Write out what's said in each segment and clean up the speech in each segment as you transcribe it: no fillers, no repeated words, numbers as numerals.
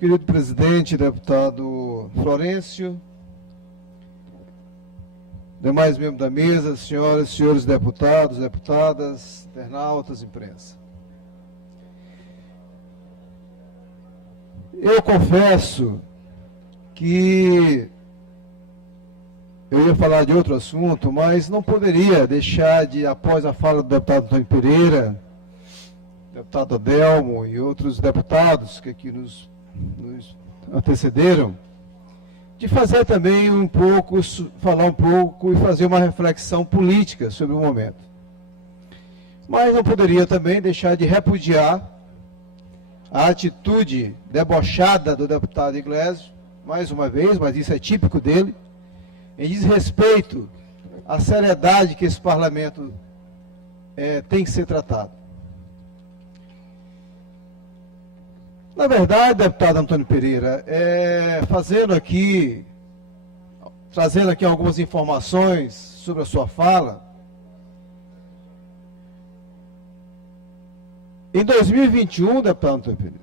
Querido presidente, deputado Florencio, demais membros da mesa, senhoras e senhores deputados, deputadas, internautas, imprensa. Eu confesso que eu ia falar de outro assunto, mas não poderia deixar de, após a fala do deputado Antônio Pereira, deputado Adelmo e outros deputados que aqui nos antecederam, de fazer também falar um pouco e fazer uma reflexão política sobre o momento. Mas não poderia também deixar de repudiar a atitude debochada do deputado Iglesias, mais uma vez, mas isso é típico dele, em desrespeito à seriedade que esse parlamento tem que ser tratado. Na verdade, deputado Antônio Pereira, trazendo aqui algumas informações sobre a sua fala, em 2021, deputado Antônio Pereira,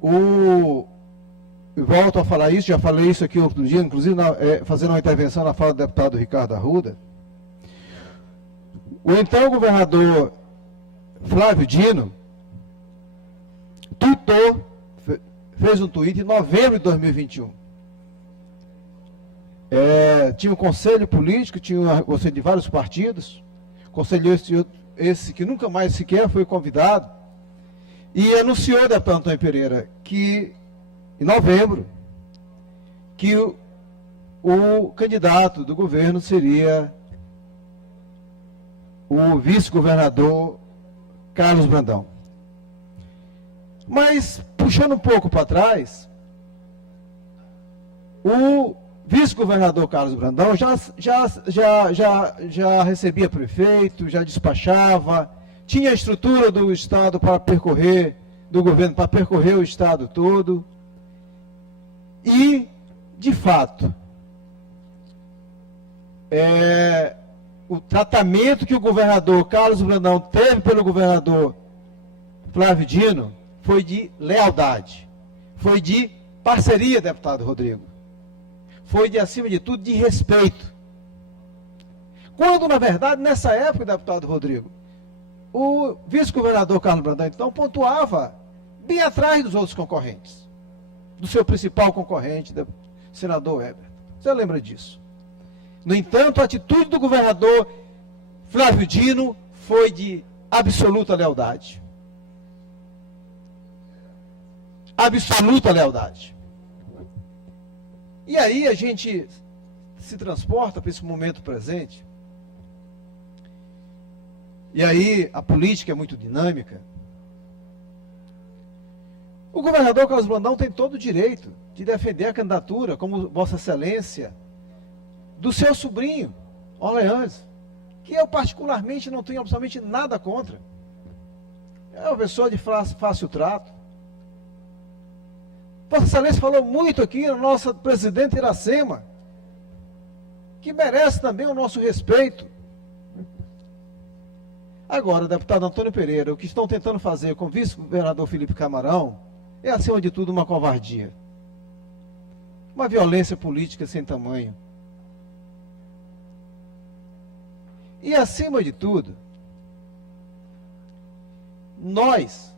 eu volto a falar isso, já falei isso aqui outro dia, inclusive fazendo uma intervenção na fala do deputado Ricardo Arruda, o então governador Flávio Dino fez um tweet em novembro de 2021. Tinha um conselho político, tinha um conselho de vários partidos, conselho esse que nunca mais sequer foi convidado, e anunciou, deputado Antônio Pereira, que em novembro, que o candidato do governo seria o vice-governador Carlos Brandão. Mas, puxando um pouco para trás, o vice-governador Carlos Brandão já recebia prefeito, já despachava, tinha a estrutura do Estado para percorrer, do governo para percorrer o Estado todo. E, de fato, o tratamento que o governador Carlos Brandão teve pelo governador Flávio Dino foi de lealdade, foi de parceria, deputado Rodrigo, foi de, acima de tudo, de respeito. Quando, na verdade, nessa época, deputado Rodrigo, o vice-governador Carlos Brandão, então, pontuava bem atrás dos outros concorrentes, do seu principal concorrente, senador Heber. Você lembra disso? No entanto, a atitude do governador Flávio Dino foi de absoluta lealdade. Absoluta lealdade. E aí a gente se transporta para esse momento presente. E aí a política é muito dinâmica. O governador Carlos Brandão tem todo o direito de defender a candidatura, como Vossa Excelência, do seu sobrinho, Orleans, que eu particularmente não tenho absolutamente nada contra. É uma pessoa de fácil trato. Vossa Excelência falou muito aqui no nosso presidente Iracema, que merece também o nosso respeito. Agora, deputado Antônio Pereira, o que estão tentando fazer com o vice-governador Felipe Camarão é, acima de tudo, uma covardia. Uma violência política sem tamanho. E, acima de tudo, nós,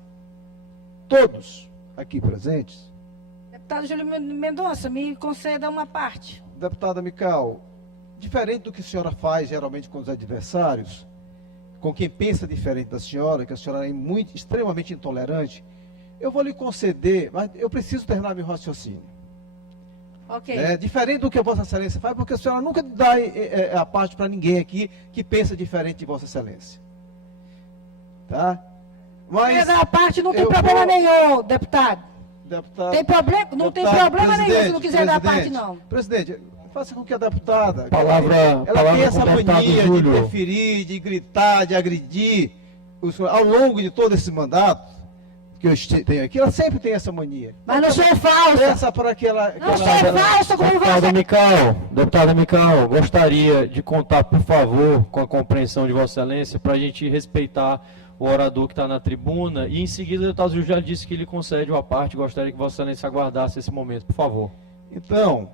todos aqui presentes... Deputado Júlio Mendonça, me conceda uma parte. Deputada Mical, diferente do que a senhora faz geralmente com os adversários, com quem pensa diferente da senhora, que a senhora é extremamente intolerante, eu vou lhe conceder, mas eu preciso terminar meu raciocínio. Ok. Diferente do que a Vossa Excelência faz, porque a senhora nunca dá a parte para ninguém aqui que pensa diferente de Vossa Excelência. Tá? Mas a parte não tem problema nenhum, deputado. Deputado, não tem problema nenhum se não quiser dar parte, não. Presidente, faça com que a deputada... Ela tem essa mania de interferir, de gritar, de agredir, ao longo de todo esse mandato que eu tenho aqui, ela sempre tem essa mania. Mas não sou falsa. Essa para que ela... Não sou falsa como você. Deputada Mical, gostaria de contar, por favor, com a compreensão de Vossa Excelência, para a gente respeitar o orador que está na tribuna, e em seguida o deputado Júlio já disse que ele concede uma parte. Gostaria que Vossa Excelência aguardasse esse momento, por favor. Então,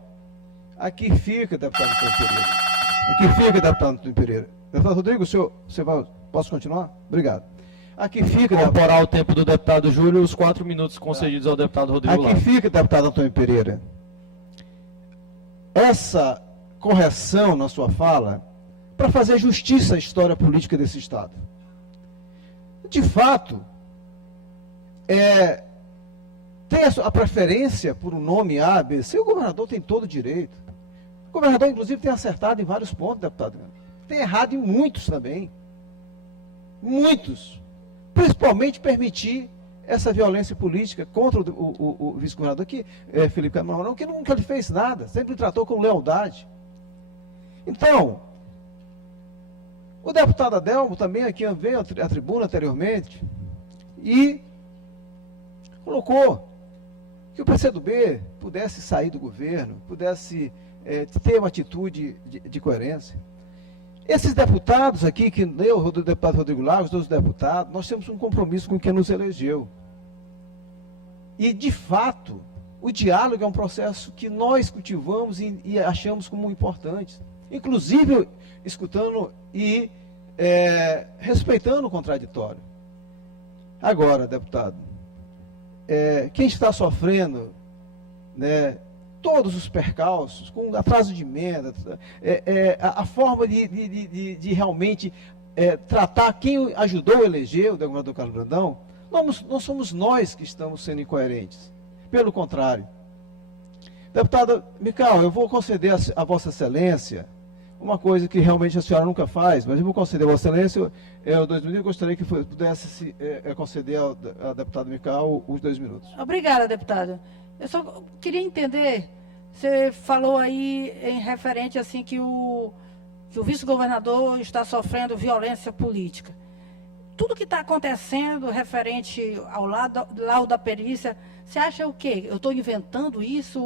aqui fica, deputado Antônio Pereira. Aqui fica, deputado Antônio Pereira. Deputado Rodrigo, posso continuar? Obrigado. Aqui fica, Incorporar o tempo do deputado Júlio, os 4 minutos concedidos ao deputado Rodrigo aqui Lara. fica, deputado Antônio Pereira, essa correção na sua fala para fazer justiça à história política desse Estado. De fato, tem a preferência por um nome A, B, C, o governador tem todo o direito. O governador, inclusive, tem acertado em vários pontos, deputado. Tem errado em muitos também. Muitos. Principalmente permitir essa violência política contra o vice-governador, Felipe Camarão, que nunca lhe fez nada, sempre tratou com lealdade. Então, o deputado Adelmo também aqui veio à tribuna anteriormente e colocou que o PCdoB pudesse sair do governo, pudesse ter uma atitude de coerência. Esses deputados aqui, o deputado Rodrigo Lara, os outros deputados, nós temos um compromisso com quem nos elegeu. E, de fato, o diálogo é um processo que nós cultivamos e achamos como importante. Inclusive, escutando e respeitando o contraditório. Agora, deputado, quem está sofrendo, né, todos os percalços, com atraso de emenda, a forma de realmente tratar quem ajudou a eleger o governador Carlos Brandão, não somos nós que estamos sendo incoerentes. Pelo contrário. Deputada Mical, eu vou conceder a Vossa Excelência uma coisa que realmente a senhora nunca faz, mas eu vou conceder a Vossa Excelência 2 minutos. Eu gostaria que pudesse conceder à deputada Mical os 2 minutos. Obrigada, deputada. Eu só queria entender, você falou aí em referente assim que o vice-governador está sofrendo violência política. Tudo que está acontecendo referente ao laudo da perícia, você acha o quê? Eu estou inventando isso?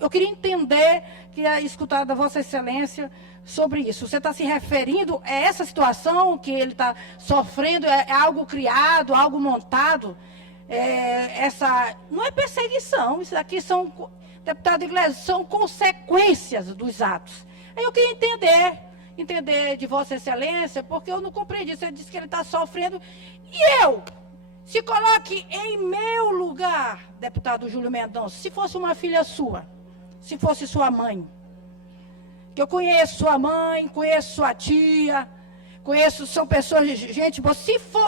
Eu queria entender, queria escutar da Vossa Excelência sobre isso. Você está se referindo a essa situação que ele está sofrendo, é algo criado, algo montado? Não é perseguição, isso aqui são, deputado Iglesias, são consequências dos atos. Aí eu queria entender de Vossa Excelência, porque eu não compreendi. Você disse que ele está sofrendo. E eu? Se coloque em meu lugar, deputado Júlio Mendonça, se fosse uma filha sua, se fosse sua mãe, que eu conheço sua mãe, conheço sua tia, são pessoas, gente,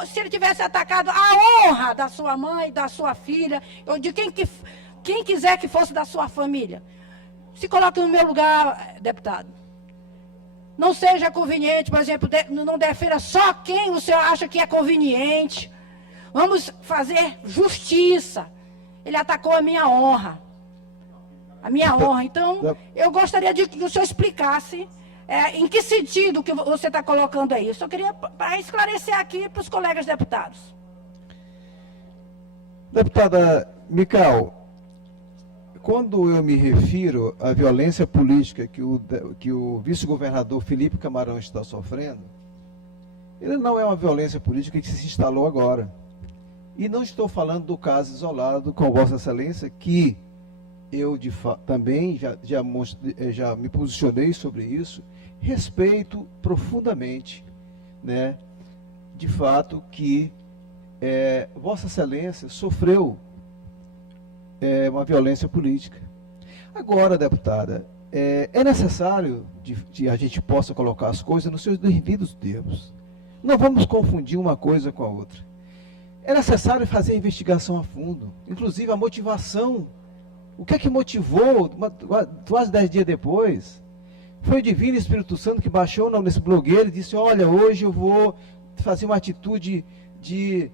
se ele tivesse atacado a honra da sua mãe, da sua filha, ou de quem quiser que fosse da sua família, se coloque no meu lugar, deputado. Não seja conveniente, por exemplo, não defenda só quem o senhor acha que é conveniente. Vamos fazer justiça. Ele atacou a minha honra. A minha honra. Então, eu gostaria de que o senhor explicasse em que sentido que você está colocando aí. Eu só queria para esclarecer aqui para os colegas deputados. Deputada Mical, quando eu me refiro à violência política que o vice-governador Felipe Camarão está sofrendo, ele não é uma violência política que se instalou agora. E não estou falando do caso isolado com Vossa Excelência, que eu também já me posicionei sobre isso, respeito profundamente, né, de fato que Vossa Excelência sofreu uma violência política. Agora, deputada, é necessário que a gente possa colocar as coisas nos seus devidos termos. Não vamos confundir uma coisa com a outra. É necessário fazer a investigação a fundo, inclusive a motivação. O que é que motivou, quase 10 dias depois? Foi o Divino Espírito Santo que baixou nesse blogueiro e disse: olha, hoje eu vou fazer uma atitude de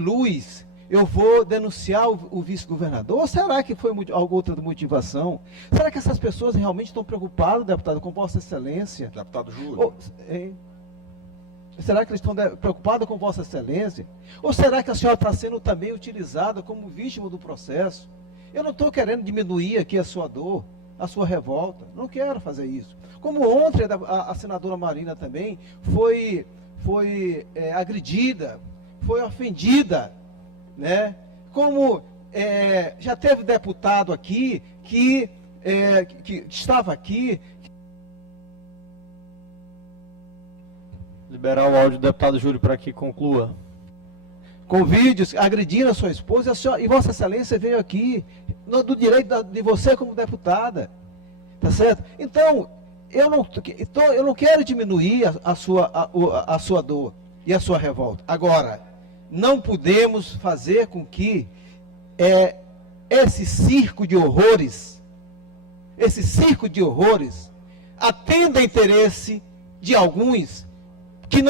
luz, eu vou denunciar o vice-governador? Ou será que foi alguma outra motivação? Será que essas pessoas realmente estão preocupadas, deputado, com Vossa Excelência? Deputado Júlio. Será que eles estão preocupados com Vossa Excelência? Ou será que a senhora está sendo também utilizada como vítima do processo? Eu não estou querendo diminuir aqui a sua dor, a sua revolta. Não quero fazer isso. Como ontem a senadora Marina também foi foi agredida, foi ofendida, né? Como já teve deputado aqui que estava aqui. Liberar o áudio do deputado Júlio para que conclua. Com vídeos agredindo a sua esposa, e Vossa Excelência veio aqui do direito de você como deputada, tá certo? Então, eu não quero diminuir a sua dor e a sua revolta. Agora, não podemos fazer com que esse circo de horrores atenda interesse de alguns que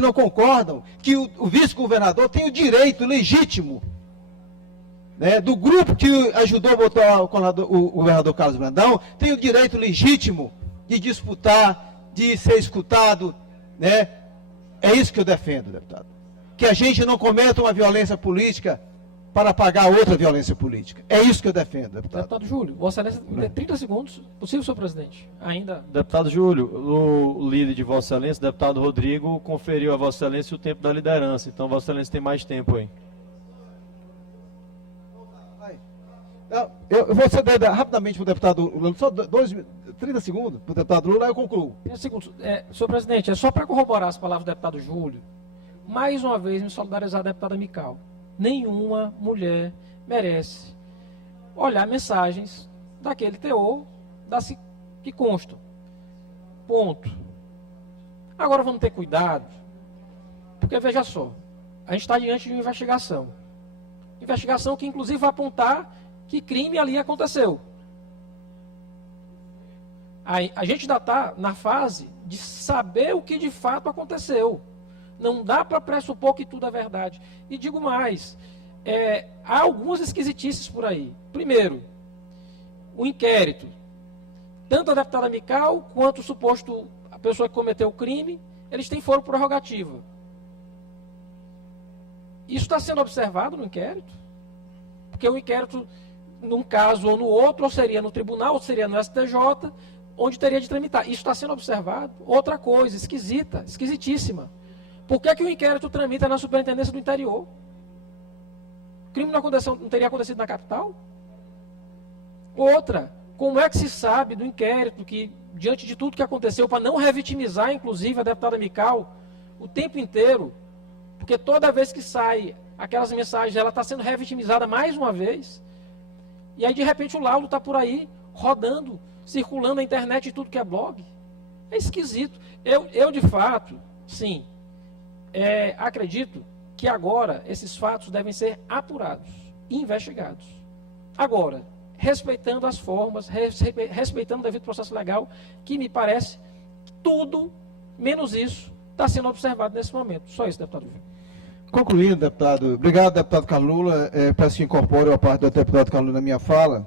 não concordam, que o vice-governador tem o direito legítimo, né, do grupo que ajudou a botar o governador Carlos Brandão, tem o direito legítimo de disputar, de ser escutado, né? É isso que eu defendo, deputado. Que a gente não cometa uma violência política para pagar outra violência política. É isso que eu defendo, deputado. Deputado Júlio, Vossa Excelência tem 30 segundos. Possível, senhor presidente? Ainda. Deputado Júlio, o líder de Vossa Excelência, deputado Rodrigo, conferiu a Vossa Excelência o tempo da liderança. Então, Vossa Excelência tem mais tempo aí. Eu vou ceder rapidamente para o deputado Lula, só 30 segundos para o deputado Lula, aí eu concluo. 30 segundos. Senhor presidente, é só para corroborar as palavras do deputado Júlio, mais uma vez me solidarizar a deputada Mical. Nenhuma mulher merece olhar mensagens daquele teor que constam. Ponto. Agora vamos ter cuidado, porque veja só, a gente está diante de uma investigação. Investigação que inclusive vai apontar que crime ali aconteceu. A gente ainda está na fase de saber o que de fato aconteceu. Não dá para pressupor que tudo é verdade. E digo mais, há algumas esquisitices por aí. Primeiro, o inquérito. Tanto a deputada Mical quanto a pessoa que cometeu o crime, eles têm foro prerrogativa. Isso está sendo observado no inquérito? Porque o inquérito, num caso ou no outro, ou seria no tribunal, ou seria no STJ, onde teria de tramitar. Isso está sendo observado. Outra coisa, esquisitíssima. Por que o inquérito tramita na Superintendência do Interior? O crime não teria acontecido na capital? Outra, como é que se sabe do inquérito que, diante de tudo que aconteceu, para não revitimizar, inclusive, a deputada Mical, o tempo inteiro, porque toda vez que sai aquelas mensagens, ela está sendo revitimizada mais uma vez, e aí, de repente, o laudo está por aí, rodando, circulando na internet e tudo que é blog. É esquisito. Eu de fato, sim, acredito que agora esses fatos devem ser apurados e investigados. Agora, respeitando as formas, respeitando o devido processo legal, que me parece que tudo, menos isso, está sendo observado nesse momento. Só isso, deputado Júlio. Concluindo, deputado, obrigado, deputado Carlos Lula, peço que incorpore a parte do deputado Carlos Lula na minha fala.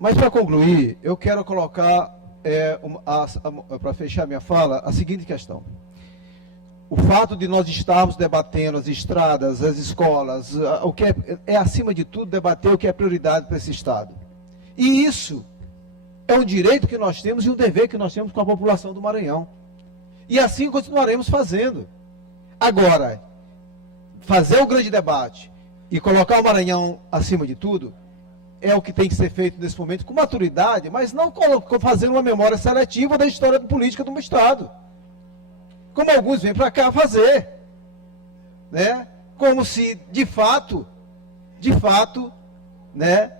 Mas para concluir, eu quero colocar, para fechar minha fala, a seguinte questão. O fato de nós estarmos debatendo as estradas, as escolas, o que acima de tudo, debater o que é prioridade para esse Estado. E isso é um direito que nós temos e um dever que nós temos com a população do Maranhão. E assim continuaremos fazendo. Agora, fazer o grande debate e colocar o Maranhão acima de tudo, é o que tem que ser feito nesse momento com maturidade, mas não fazendo uma memória seletiva da história política do Estado. Como alguns vêm para cá fazer, né? Como se, de fato, né,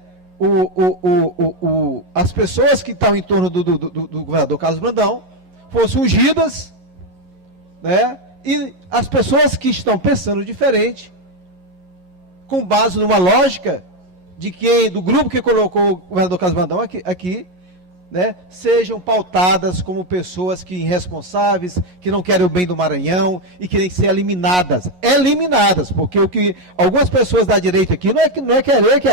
as pessoas que estavam em torno do governador Carlos Brandão fossem ungidas, né? E as pessoas que estão pensando diferente, com base numa lógica do grupo que colocou o governador Carlos Brandão aqui, né, sejam pautadas como pessoas irresponsáveis, que não querem o bem do Maranhão e querem ser eliminadas, porque o que algumas pessoas da direita aqui não é querer que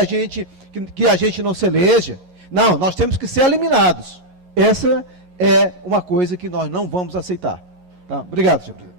a gente não se eleja. Não, nós temos que ser eliminados. Essa é uma coisa que nós não vamos aceitar. Tá? Obrigado, senhor presidente.